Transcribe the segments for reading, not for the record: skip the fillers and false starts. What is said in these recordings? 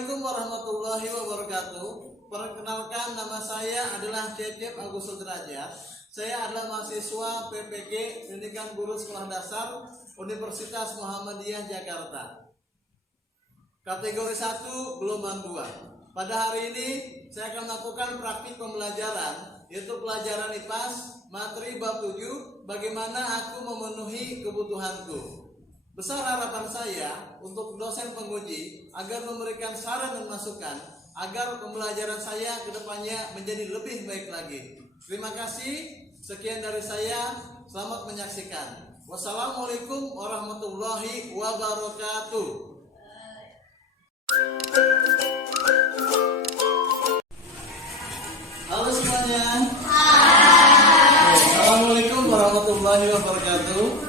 Assalamualaikum warahmatullahi wabarakatuh. Perkenalkan, nama saya adalah Cecep Agus Sudrajat. Saya adalah mahasiswa PPG Pendidikan Guru Sekolah Dasar Universitas Muhammadiyah Jakarta. Kategori 1 gelombang 2. Pada hari ini saya akan melakukan praktik pembelajaran, yaitu pelajaran IPAS materi bab 7, bagaimana aku memenuhi kebutuhanku. Besar harapan saya untuk dosen penguji agar memberikan saran dan masukan agar pembelajaran saya ke depannya menjadi lebih baik lagi. Terima kasih. Sekian dari saya. Selamat menyaksikan. Wassalamualaikum warahmatullahi wabarakatuh. Halo semuanya. Hai. Assalamualaikum warahmatullahi wabarakatuh.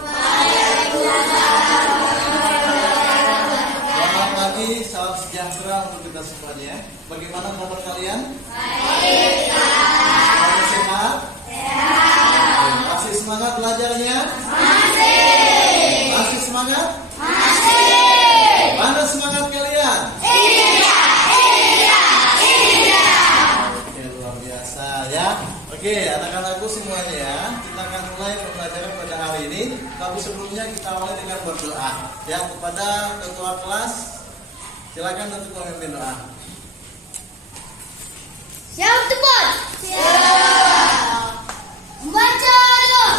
Selamat pagi, salam sejahtera untuk kita semuanya. Bagaimana kabar kalian? Baik. Masih sehat? Sehat. Masih semangat belajarnya? Masih. Masih semangat? Masih. Mana semangat kalian? Iya. Oke, luar biasa ya. Oke, anak-anakku semuanya ya. Kita akan mulai pembelajaran pada hari ini. Tapi sebelumnya kita mulai dengan berdoa. Ya, kepada ketua kelas, silakan untuk memimpin doa. Siap teman. Siap. Membaca doa.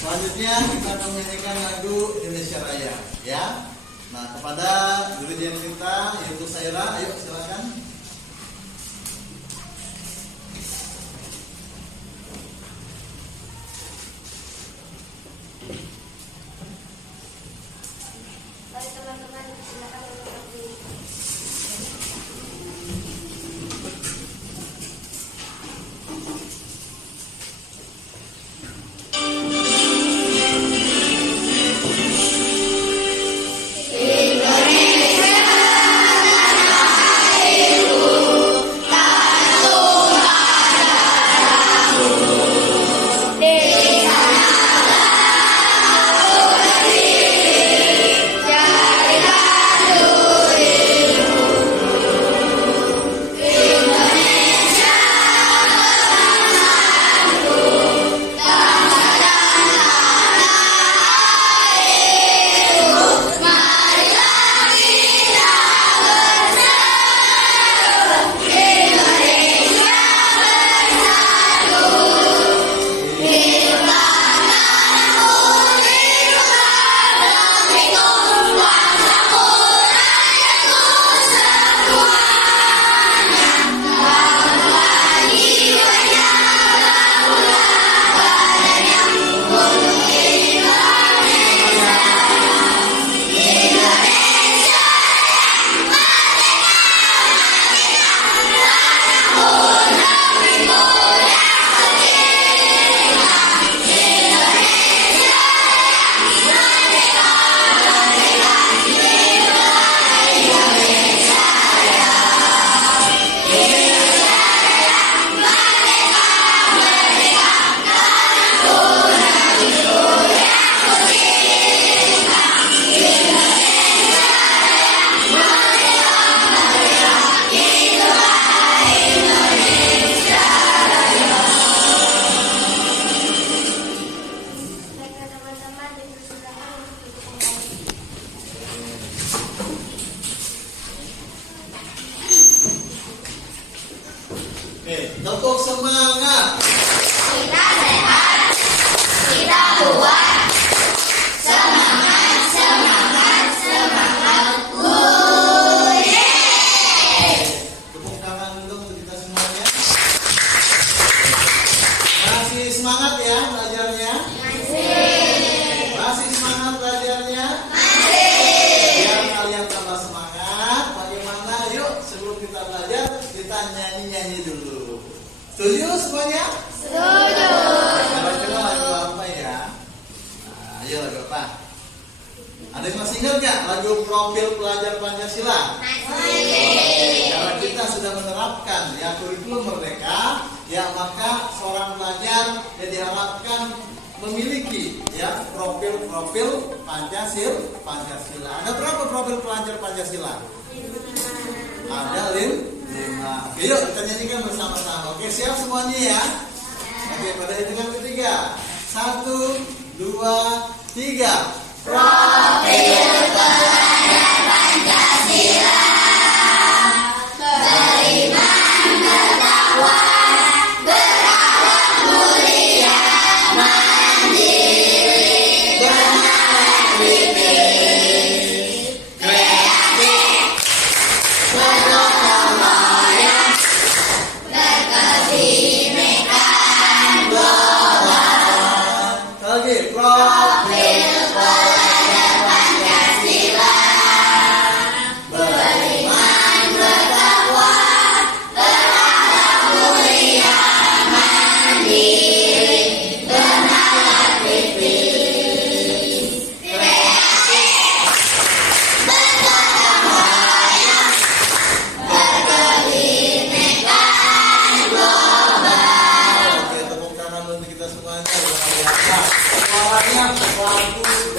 Selanjutnya kita akan menyanyikan lagu Indonesia Raya ya. Nah, kepada dirijen kita yaitu Saira, ayo silakan. Mari teman-teman silakan berdiri. Ada yang masih ingat nggak lagu Profil Pelajar Pancasila? Karena kita sudah menerapkan ya kurikulum merdeka, ya maka seorang pelajar yang diharapkan memiliki ya profil Pancasila. Ada berapa profil pelajar Pancasila? Ada 5. Oke, yuk kita nyanyikan bersama-sama. Oke, siap semuanya ya? Oke, pada hitungan ketiga. 1, 2, 3. Profil pelajar Pancasila, beriman, bertakwa, berakhlak mulia, mandiri, bernalar kritis, kreatif, bergotong royong, berkebinekaan global. Lagi, profil Pelajar Pancasila, beriman, bertakwa, berakhlak mulia, mandiri, bernalar kritis, kreatif, bergotong royong, berkebinekaan global. Oke, tepuk tangan untuk kita semuanya. Luar biasa. Suaranya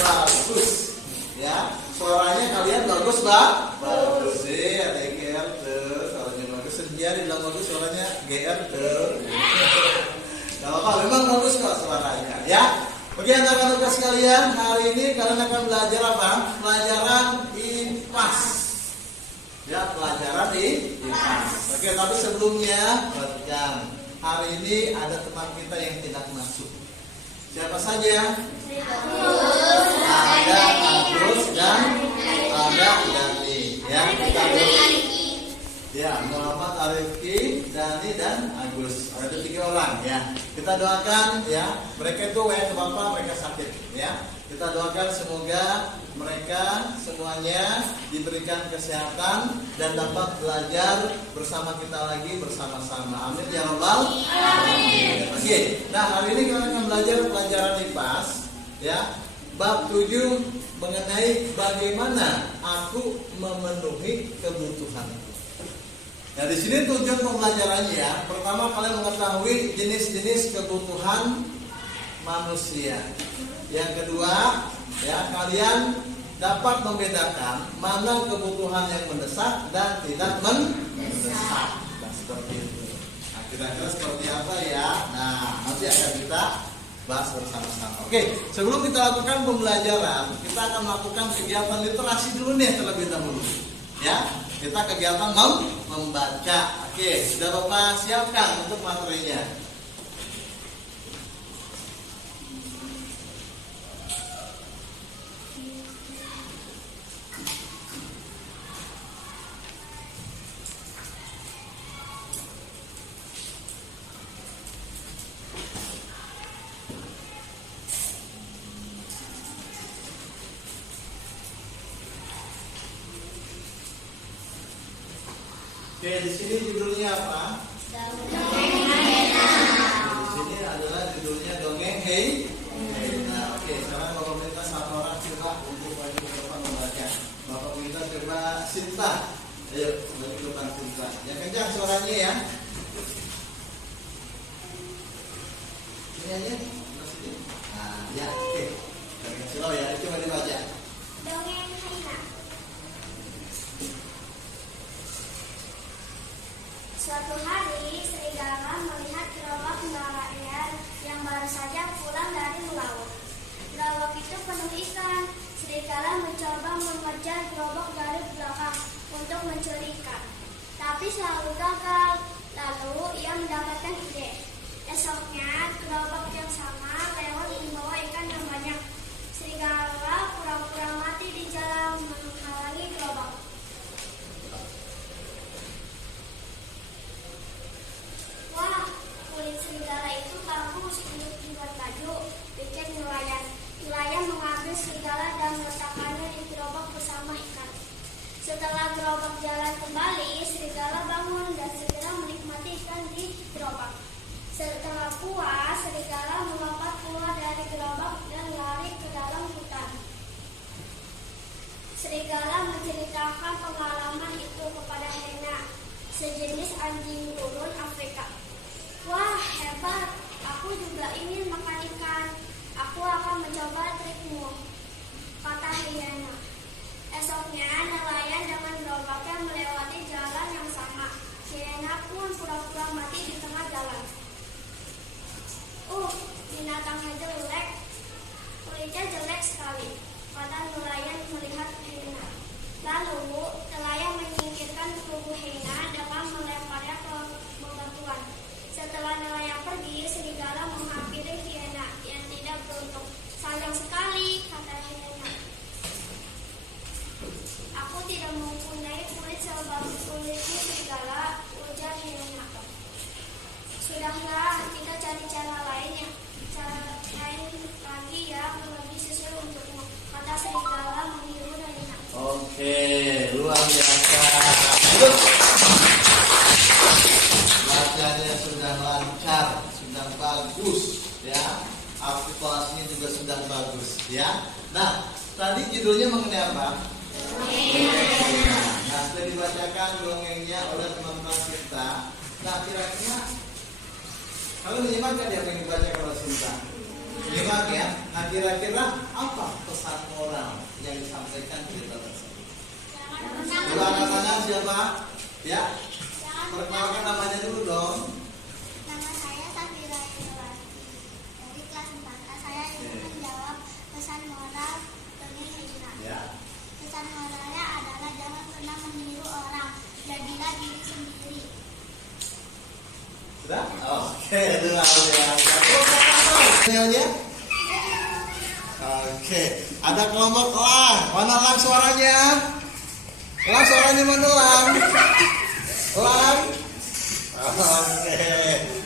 bagus. Ya, suaranya kalian bagus, Pak? Bagus sih, ada GR tuh. Suaranya bagus. Senja dibilang bagus, suaranya GR tuh. Gak apa-apa, memang bagus kok suaranya. Ya, bagi anak-anak tugas kalian, hari ini kalian akan belajar apa? Pelajaran IPAS. Ya, pelajaran IPAS. Oke, tapi sebelumnya perhatikan. Hari ini ada teman kita yang tidak masuk. Siapa saja? Ada Agus dan ada Dani. Ya, kita ya, Muhammad Arifki, Dani dan Agus. Ada 3 orang ya. Kita doakan ya, mereka itu ke Bapak, mereka sakit ya. Kita doakan semoga mereka semuanya diberikan kesehatan dan dapat belajar bersama kita lagi bersama-sama. Amin ya rabbal alamin. Oke, nah hari ini kita akan belajar pelajaran IPAS ya. Bab 7 mengenai bagaimana aku memenuhi kebutuhanku. Nah, di sini tujuan pembelajarannya ya. Pertama, kalian mengetahui jenis-jenis kebutuhan manusia. Yang kedua, ya kalian dapat membedakan mana kebutuhan yang mendesak dan tidak mendesak. Nah, seperti itu. Nah, kira-kira seperti apa ya? Nah, nanti akan kita bahas bersama-sama. Oke, sebelum kita lakukan pembelajaran, kita akan melakukan kegiatan literasi dulu nih terlebih dahulu. Ya, kita kegiatan membaca. Oke, sudah Bapak siapkan untuk materinya. Oke, di sini judulnya apa? Dongeng Di sini adalah judulnya dongeng Hei. Nah, oke, sekarang Bapak minta satu orang coba untuk bagi Bapak membaca. Bapak minta coba Sinta. Ayo, bagi depan Sinta. Yang kencang suaranya ya. Ini aja. Nah, ya, oke. Jangan kasih tahu ya, coba dibaca. Dongeng Haina. Suatu hari, serigala melihat gerobak nelayan yang baru saja pulang dari melaut. Gerobak itu penuh ikan. Serigala mencoba mengejar gerobak dari belakang untuk mencuri ikan, tapi selalu gagal. Lalu ia mendapatkan ide. Esoknya, gerobak yang sama lewat membawa ikan yang banyak. Serigala pura-pura mati di jalan menghalangi gerobak. Wah, kulit serigala itu bagus untuk dibuat baju, pikir nelayan. Nelayan mengambil serigala dan meletakkannya di gerobak bersama ikan. Setelah gerobak jalan kembali, serigala bangun dan segera menikmati ikan di gerobak. Setelah puas, serigala melompat keluar dari gerobak dan lari ke dalam hutan. Serigala menceritakan pengalaman itu kepada Hena, sejenis anjing gurun Afrika. Wah, hebat. Aku juga ingin makan ikan. Aku akan mencoba trikmu, kata Hyena. Esoknya, nelayan dengan gerobaknya melewati jalan yang sama. Hyena pun pura-pura mati di tengah jalan. Binatangnya jelek. Kulitnya jelek sekali, kata nelayan melihat Hyena. Lalu, nelayan menyingkirkan tubuh Hyena dengan melemparnya ke bebatuan. Setelah nelayan pergi, serigala menghampiri Hyena yang tidak beruntung. Sayang sekali, kata Hyena. Aku tidak mempunyai kulit sebagus kulitmu serigala, ujar Hyena. Sudahlah, kita cari cara lain lagi yang lebih sesuai untukmu, kata serigala menghibur Hyena. Oke, luar biasa. Bacanya sudah lancar, sudah bagus, ya. Artikulasinya juga sudah bagus, ya. Nah, tadi judulnya mengenai apa? Nah, sudah dibacakan dongengnya oleh teman-teman kita. Nah, kira-kira kalau menyimak kan apa yang dibacakan oleh Sinta? Menyimak ya. Nah, kira-kira apa pesan moral yang disampaikan cerita tersebut? Coba angkat siapa? Ya. Perkenalkan namanya dulu dong. Nama saya Safira Yulati. Dari kelas 4. Saya ingin menjawab pesan moral dari Hyena. Ya. Pesan moralnya adalah jangan pernah meniru orang, jadilah diri sendiri. Sudah? Oke, luar biasa. Sinyalnya? Oke, ada kelompok elang. Mana elang suaranya? Elang suaranya mana elang? Elang. Oke.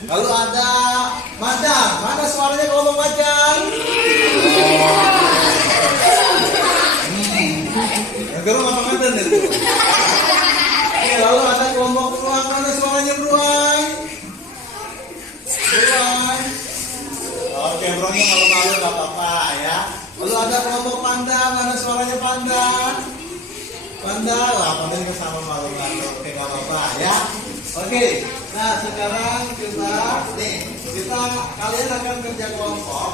Lalu ada macan. Mana suaranya kelompok macan? Negara makan itu. Oke, lalu ada kelompok beruang. Mana suaranya beruang? Beruang. Oke, beruangnya malu-malu nggak apa-apa ya. Lalu ada kelompok panda. Mana suaranya panda? Panda lah, panda juga sama malu-malu. Oke, nggak apa-apa ya. Oke, nah sekarang kalian akan kerja kelompok,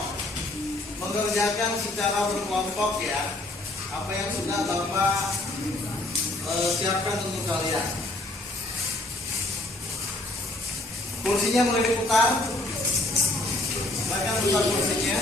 mengerjakan secara berkelompok ya. Apa yang sudah Bapak siapkan untuk kalian. Kursinya mulai diputar. Silakan putar kursinya.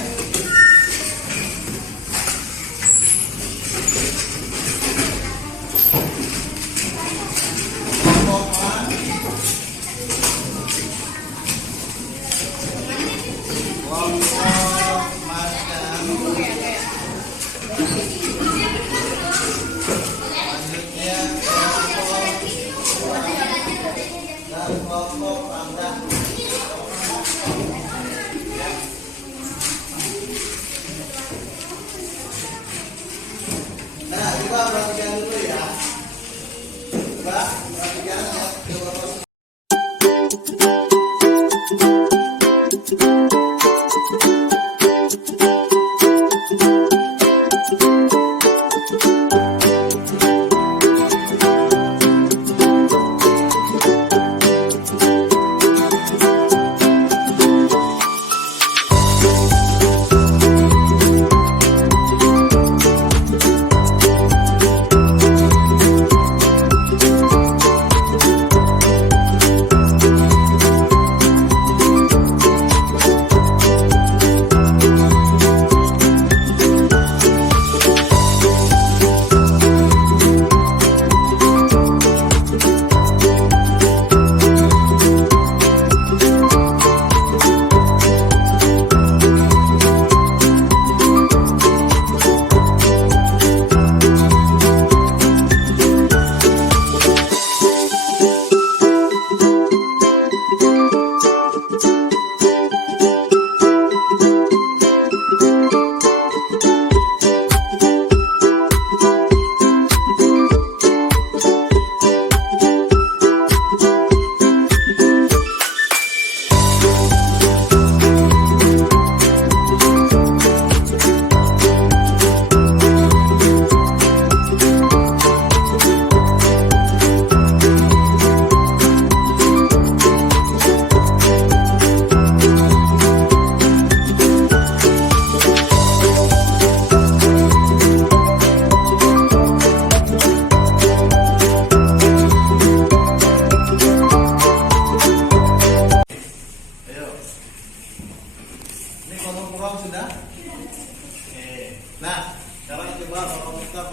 Nah, kita perhatikan dulu ya. Coba perhatikan ya.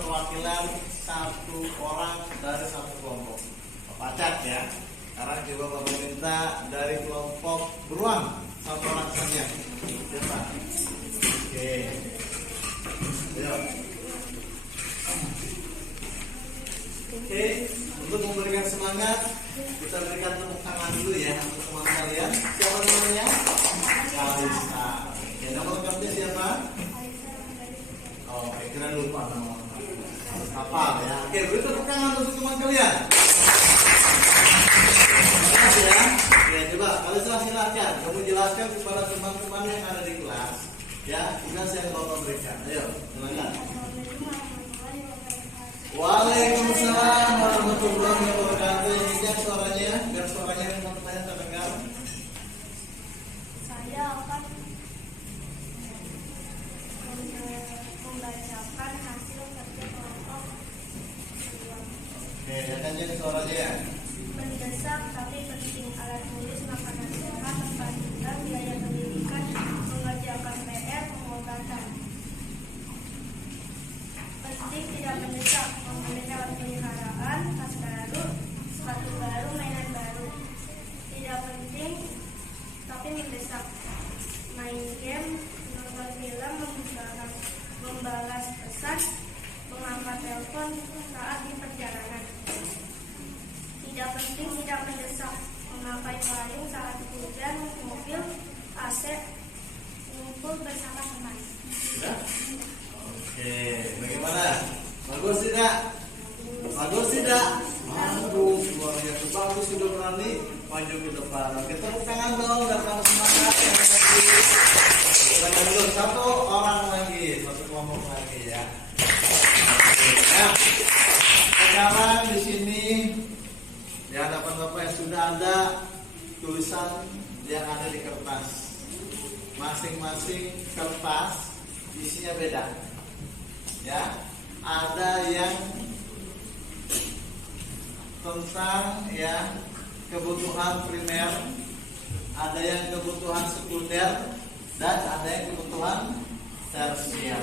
perwakilan satu orang dari satu kelompok. Bapak cat ya. Sekarang coba Bapak minta dari kelompok beruang satu orang saja. Coba. Oke. Ayo. Oke, untuk memberikan semangat, kita berikan tepuk tangan dulu ya untuk teman kalian. Siapa namanya? Kalista. Oke, nama lengkapnya siapa? Oh, kira lupa nama. Apa ya? Oke, beri tepuk tangan untuk teman kalian. Terima kasih ya. Ya, coba Kalista silakan. Kamu jelaskan kepada teman-teman yang ada di kelas. Ya, tugas yang Bapak berikan. Ayo, silakan. Waalaikumsalam warahmatullahi wabarakatuh. Ini suaranya, biar suaranya teman-teman terdengar. Saya akan membacakan hasil kerja kelompok. Oke, akan jadi suaranya ya. Mendesak tapi penting, alat tulis, makanan sehat, tempat tinggal, biaya pendidikan, mengerjakan PR, pengobatan. Penting tidak mendesak, membeli hewan peliharaan, tas baru, sepatu baru, mainan baru. Tidak penting tapi mendesak, main game, nonton film, membalas pesan, mengangkat telepon saat di perjalanan. Tidak penting tidak mendesak, memakai payung saat hujan, mobil, AC, ngumpul bersama teman. Sudah? Oke, bagaimana? Bagus tidak? Bagus tidak? Bagus, luar biasa. Bagus, sudah berani maju ke depan. Oke, tepuk tangan dong, dan kamu semangat. Kita dulu satu orang lagi, satu kelompok lagi ya. Oke, ya. Sekarang di sini di hadapan Bapak yang sudah ada tulisan yang ada di kertas. Masing-masing kertas isinya beda. Ya, ada yang tentang ya kebutuhan primer, ada yang kebutuhan sekunder, dan ada yang kebutuhan tersier.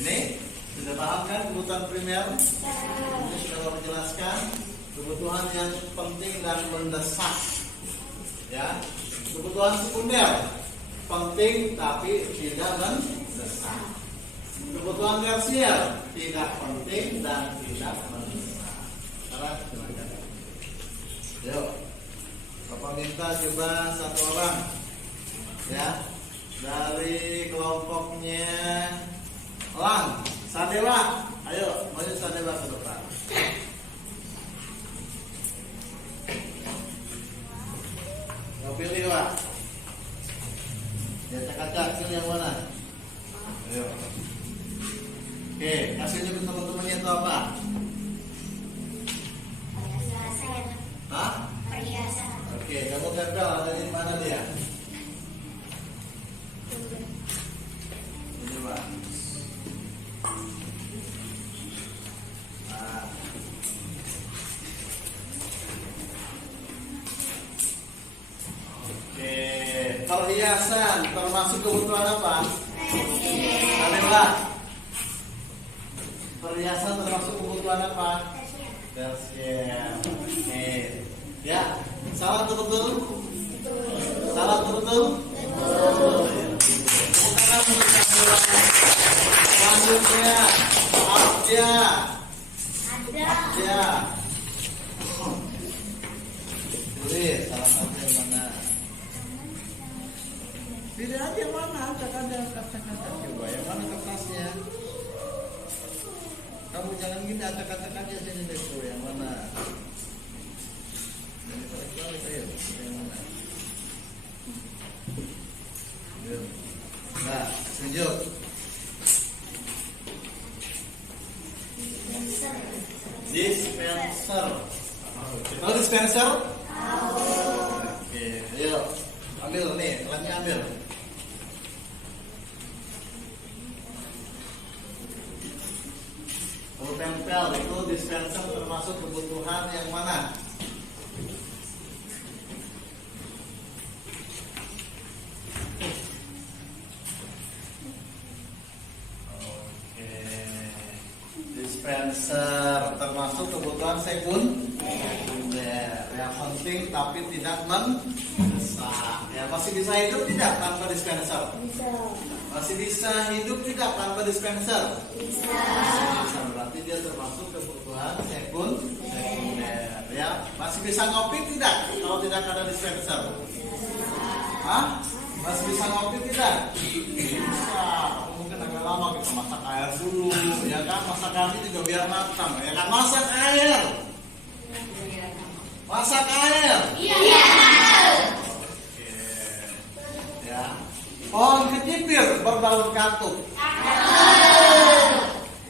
Ini sudah paham kan kebutuhan primer? Ini sudah Bapak jelaskan. Kebutuhan yang penting dan mendesak. Ya, kebutuhan sekunder penting tapi tidak mendesak. Kebutuhan tersier tidak penting dan tidak mendesak. Sekarang silakan. Yuk, Bapak minta coba satu orang, ya, dari kelompoknya Lang, Sadewa. Ayo, maju Sadewa ke depan. Mau pilih Pak? Ya, acak-acak pilih yang mana? Ayo. Oke, kasihnya ke teman-temannya itu apa? Perhiasan. Hah? Perhiasan. Oke, kamu tempel ada di mana dia? Ini Pak. Nah. Oke, perhiasan termasuk kebutuhan apa? Ada Pak. Perhiasan termasuk kebutuhan apa? Tersier. Oke. Ya, salah atau betul? Salah atau betul? Selanjutnya, abja. Abja. Tulis salah satu yang mana? Tidak ada yang mana? Ada kata-kata coba. Yang mana kertasnya? Kamu jangan gini acak-acak aja sini deh tuh. Yang mana? Yang mana? Nah, tunjuk. Dispenser. Tahu dispenser? Oke, ayo ambil nih, alatnya ambil. Kalau tempel itu dispenser termasuk kebutuhan yang mana? Oke. dispenser, termasuk kebutuhan sekunder. Yang penting tapi tidak mendesak. Ya, masih bisa hidup tidak tanpa dispenser? Bisa. Masih bisa hidup tidak tanpa dispenser? Bisa. Bisa, berarti dia termasuk kebutuhan sekunder. Ya, masih bisa ngopi tidak kalau tidak ada dispenser? Hah? Masih bisa ngopi tidak? Bisa. Mungkin agak lama kita masak air dulu, ya kan? Masak air juga biar matang, ya kan? Masak air. Masak air. Iya. Oke. Ya. Pohon kecipir berdaun katuk.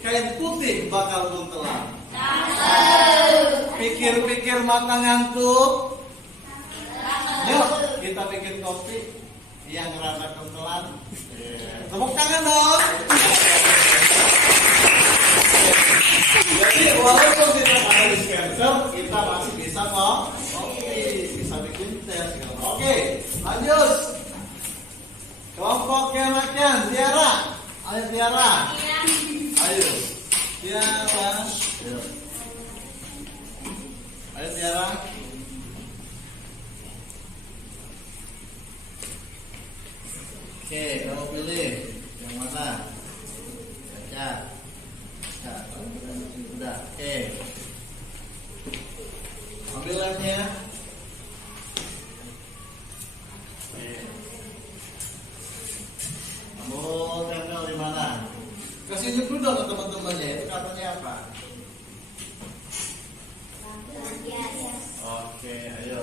Kain putih bakal buntelan. Pikir-pikir mata ngantuk. Yuk, kita bikin kopi yang rada kentelan. Tepuk tangan dong. Jadi walaupun tidak ada dispenser, kita masih bisa kopi, bisa bikin teh. Oke, lanjut. Kelompok kenakan, Tiara. Ayo Tiara. Ayo. Tiara. Ayo Tiara. Oke, kamu pilih yang mana? Baca. Udah. Oke. Ambil lemnya. Oke. Kamu tempel di mana? Kasih unjuk dulu dong ke teman-temannya. Itu katanya apa? Oke, ayo.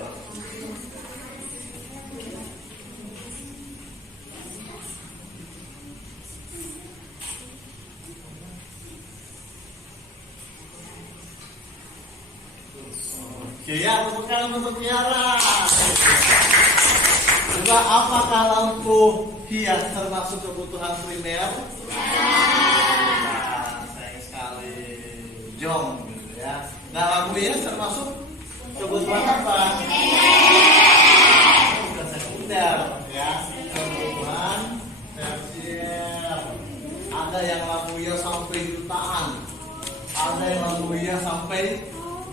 Oke ya, tepuk tangan untuk Tiara. Juga apakah lampu hias termasuk kebutuhan primer? Nah, sayang sekali. Jom gitu ya. Nah, lampu hias termasuk kebutuhan apa? Bukan sekunder ya. Kebutuhan tersier. Ada yang lampu hias sampai jutaan. Ada yang lampu hias sampai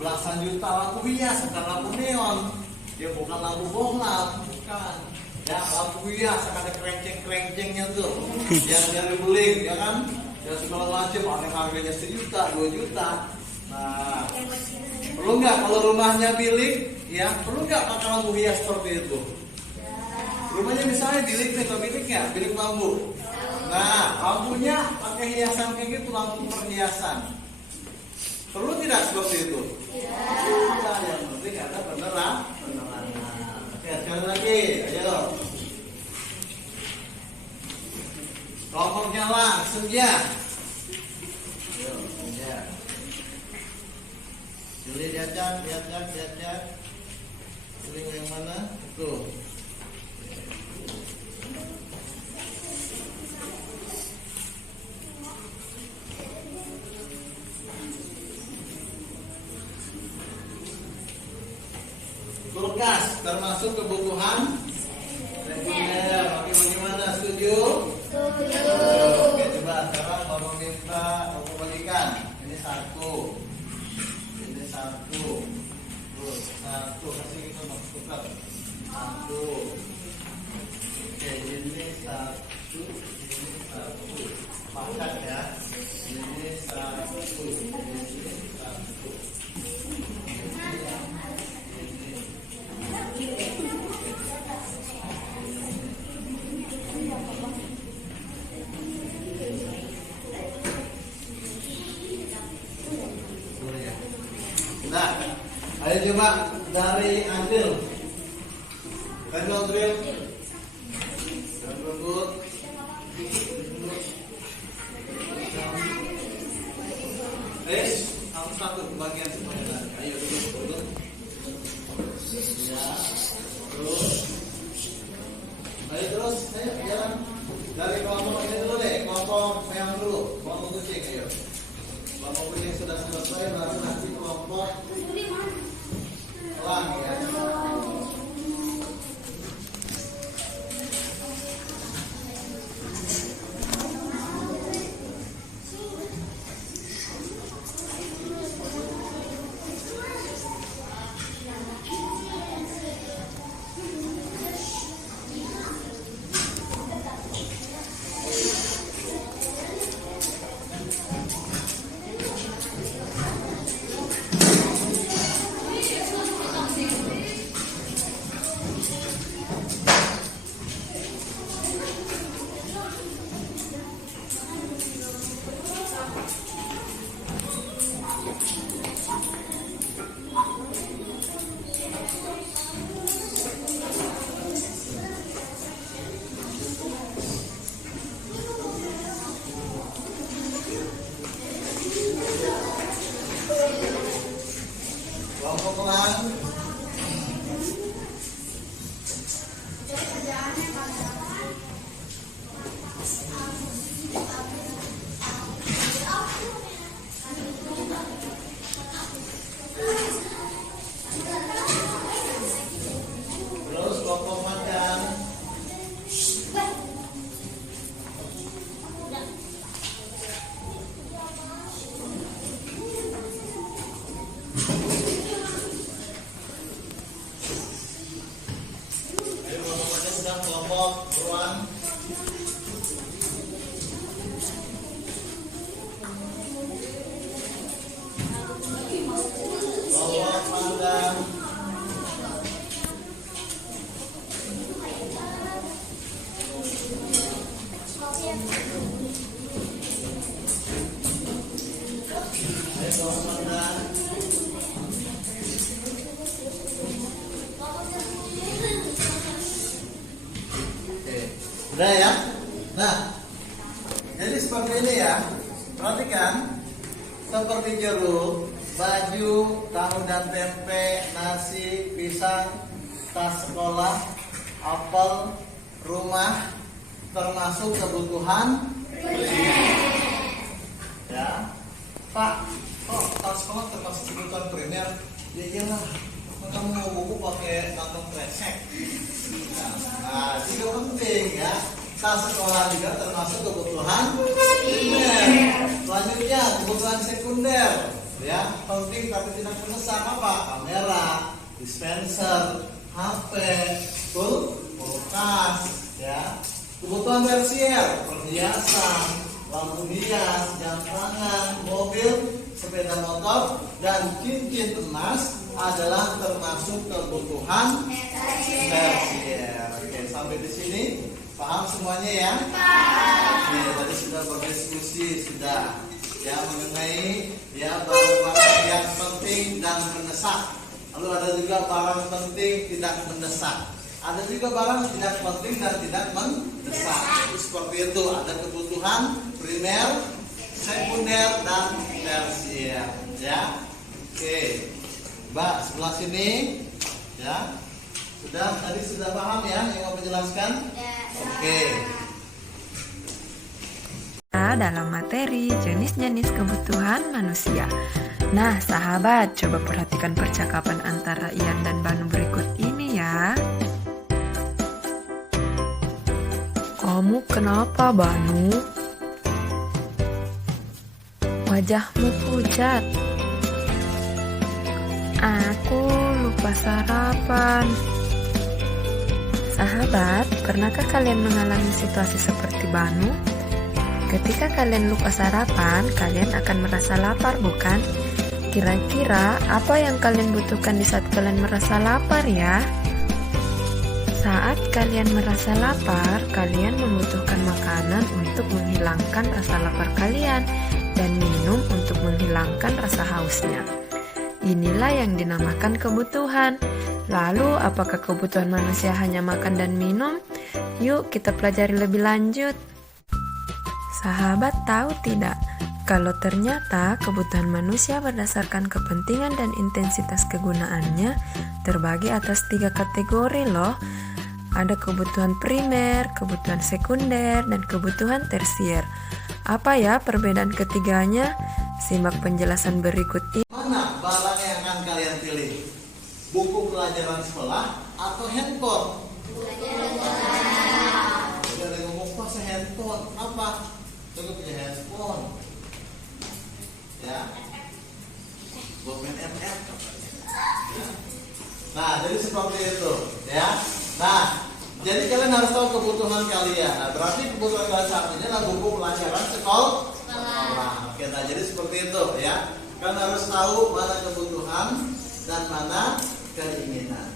belasan juta lampu hias, bukan lampu neon. Ya bukan lampu bohlam, bukan. Ya lampu hias ada kerenceng-kerencengnya tuh. Yang dari beling, ya kan? Ya segala macam, ada yang harganya 1 juta, 2 juta. Nah, perlu nggak kalau rumahnya bilik? Ya perlu nggak pakai lampu hias seperti itu? Rumahnya misalnya bilik atau bilik ya, bilik bambu. Nah, lampunya pakai hiasan kayak gitu, lampu perhiasan. Perlu tidak seperti itu? Tidak, yang penting ada penerangan. Oke, sekali lagi, ayo. Kelompok nyala, senja. Ayo, senja. Pilih diajak. Pilih yang mana? Tuh. Kulkas termasuk kebutuhan sekunder. Oke, bagaimana? Setuju? Setuju. Oke, coba sekarang bapak minta bapak bagikan. Ini satu. Terus satu kasih kita masukkan. Satu. Oke, ini satu. Pakat ya. Ini satu. Nah, ayo coba dari Andil. Drill. Rebut. Kamu satu bagian semuanya. Ayo duduk. Ya, terus. Ayo jalan. Dari kelompok ini dulu deh, kelompok yang dulu, kelompok kucing, ayo. Kelompok kucing sudah selesai, baru nanti kelompok elang ya. ulang. Terus kelompok makan. Kelompok ruang. Kelompok pandang. Kelompok pandang. Udah ya. Nah, jadi seperti ini ya. Perhatikan, seperti jeruk, baju, tahu dan tempe, nasi, pisang, tas sekolah, apel, rumah, termasuk kebutuhan primer. Ya, Pak, oh tas sekolah termasuk kebutuhan primer? Ya iyalah. Kamu mau buku pakai kantong kresek. Nah, juga penting ya. Tas sekolah juga termasuk kebutuhan primer. Selanjutnya kebutuhan sekunder, ya penting tapi tidak mendesak apa? Kamera, dispenser, HP, kulkas, ya. Kebutuhan tersier, perhiasan, lampu hias, jam tangan, mobil, sepeda motor, dan cincin emas adalah termasuk kebutuhan tersier. Oke, sampai di sini paham semuanya ya? Oke, tadi sudah berdiskusi sudah ya mengenai ya barang-barang yang penting dan mendesak. Lalu ada juga barang penting tidak mendesak. Ada juga barang tidak penting dan tidak mendesak. Itu seperti itu. Ada kebutuhan primer, sekunder, dan tersier. Ya, oke. Mbak sebelah sini, ya tadi sudah paham ya yang mau menjelaskan? Oke. Dalam materi jenis-jenis kebutuhan manusia. Nah, sahabat, coba perhatikan percakapan antara Ian dan Banu berikut ini ya. Kamu kenapa, Banu? Wajahmu pucat. Aku lupa sarapan. Sahabat, pernahkah kalian mengalami situasi seperti Banu? Ketika kalian lupa sarapan, kalian akan merasa lapar, bukan? Kira-kira apa yang kalian butuhkan di saat kalian merasa lapar ya? Saat kalian merasa lapar, kalian membutuhkan makanan untuk menghilangkan rasa lapar kalian dan minum untuk menghilangkan rasa hausnya. Inilah yang dinamakan kebutuhan. Lalu, apakah kebutuhan manusia hanya makan dan minum? Yuk kita pelajari lebih lanjut. Sahabat tahu tidak? Kalau ternyata kebutuhan manusia berdasarkan kepentingan dan intensitas kegunaannya terbagi atas 3 kategori loh. Ada kebutuhan primer, kebutuhan sekunder, dan kebutuhan tersier. Apa ya perbedaan ketiganya? Simak penjelasan berikut ini. Mana barang yang akan kalian pilih? Buku pelajaran sekolah atau handphone? Udah ada ngomong pas handphone apa? Coba punya handphone. Ya. Buat main MF. Nah, jadi seperti itu, ya. Nah, jadi kalian harus tahu kebutuhan kalian. Nah, berarti kebutuhan kalian satunya adalah buku pelajaran sekolah. Oke, nah jadi seperti itu ya. Kalian harus tahu mana kebutuhan dan mana keinginan.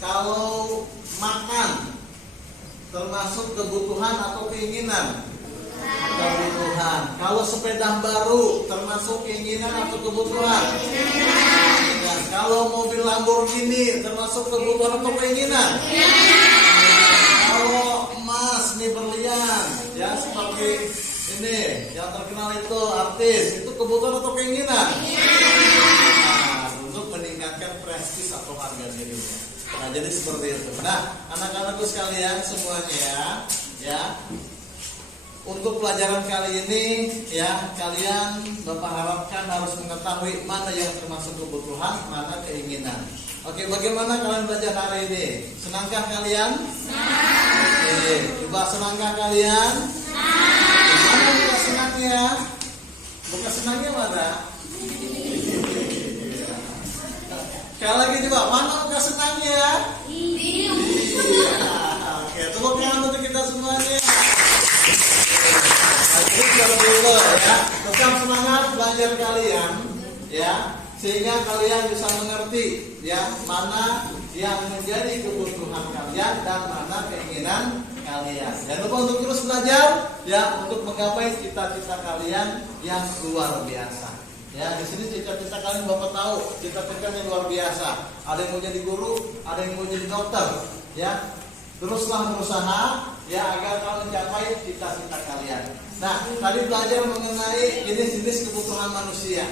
Kalau makan termasuk kebutuhan atau keinginan? Kebutuhan. Kalau sepeda baru termasuk keinginan atau kebutuhan? Ya, kalau mobil Lamborghini termasuk kebutuhan atau keinginan? Kalau emas nih berlian ya seperti ini yang terkenal itu artis, itu kebutuhan atau keinginan? Nah, untuk meningkatkan prestasi jadi seperti itu. Nah, anak-anakku sekalian semuanya, ya. Untuk pelajaran kali ini, ya, kalian Bapak harapkan harus mengetahui mana yang termasuk kebutuhan, mana keinginan. Oke, bagaimana kalian belajar hari ini? Senangkah kalian? Oke, coba senangkah kalian? Mana buka senangnya? Buka senangnya mana? Sekali lagi coba, mana buka senangnya? Iya. Oke, tepuk tangan untuk kita semuanya. Jadi kalau dulu ya, tetap semangat belajar kalian, ya, sehingga kalian bisa mengerti, ya, mana yang menjadi kebutuhan kalian dan mana keinginan kalian. Jangan lupa untuk terus belajar, ya, untuk menggapai cita-cita kalian yang luar biasa. Ya, di sini cita-cita kalian Bapak tahu, cita-citanya luar biasa. Ada yang mau jadi guru, ada yang mau jadi dokter, ya. Teruslah berusaha, ya, agar kalian mencapai cita-cita kalian. Nah, tadi belajar mengenai jenis-jenis kebutuhan manusia.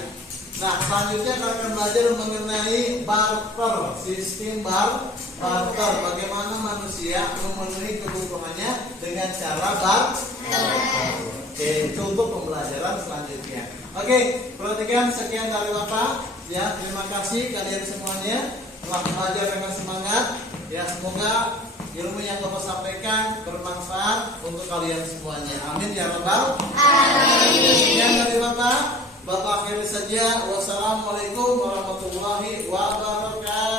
Nah, selanjutnya kalian akan belajar mengenai barter, sistem barter. Bagaimana manusia memenuhi kebutuhannya dengan cara barter. Oke, itu untuk pembelajaran selanjutnya. Oke, perhatikan sekian dari Bapak. Ya, terima kasih kalian semuanya telah belajar dengan semangat. Ya, semoga ilmu yang Bapak sampaikan bermanfaat untuk kalian semuanya. Amin ya rabbal alamin. Sekian dari Bapak. Bapak akhiri saja. Wassalamualaikum warahmatullahi wabarakatuh.